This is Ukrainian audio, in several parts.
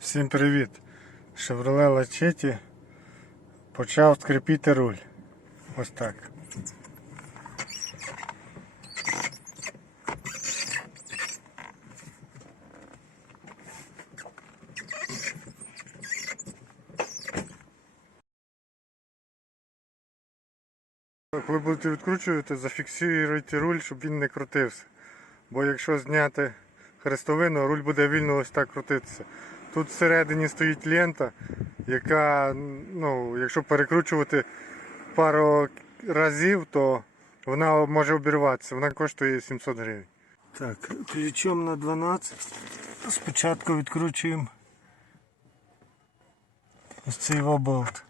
Всім привіт! Chevrolet Lachetti почав скрипіти руль. Ось так. Коли будете відкручувати, зафіксуйте руль, щоб він не крутився. Бо якщо зняти хрестовину, руль буде вільно ось так крутитися. Тут всередині стоїть лента, яка, якщо перекручувати пару разів, то вона може обірватися. Вона коштує 700 гривень. Так, ключом на 12 спочатку відкручуємо ось цей болт.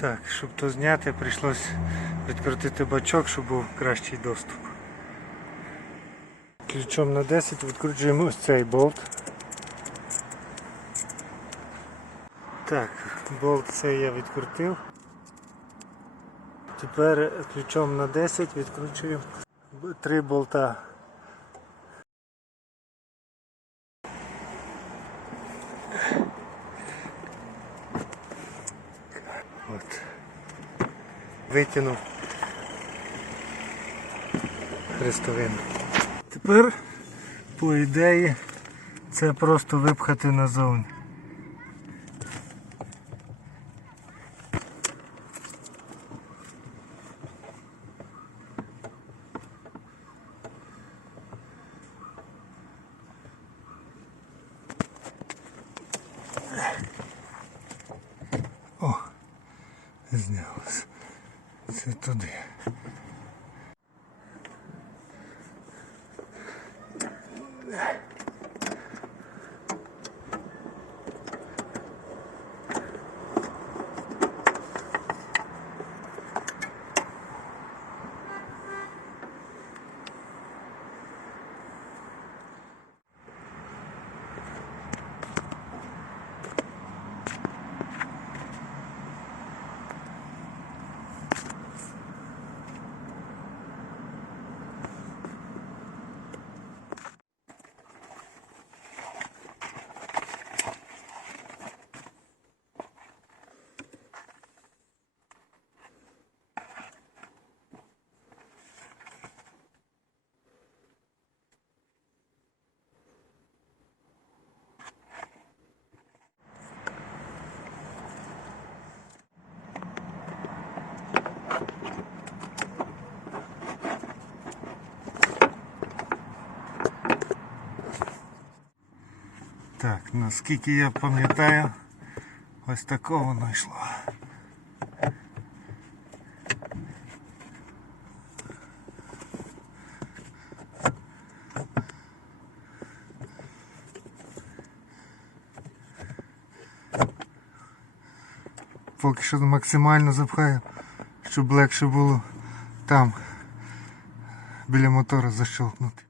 Так, щоб то зняти, прийшлося відкрутити бачок, щоб був кращий доступ. Ключом на 10 відкручуємо ось цей болт. Так, болт цей я відкрутив. Тепер ключом на 10 відкручуємо 3 болта. От. Витягнув хрестовину. Тепер, по ідеї, це просто випхати назовні. О, знялося. Це туди. Так, наскільки я пам'ятаю, ось такого воно йшло. Поки що максимально запхаю, щоб легше було там біля мотора защелкнути.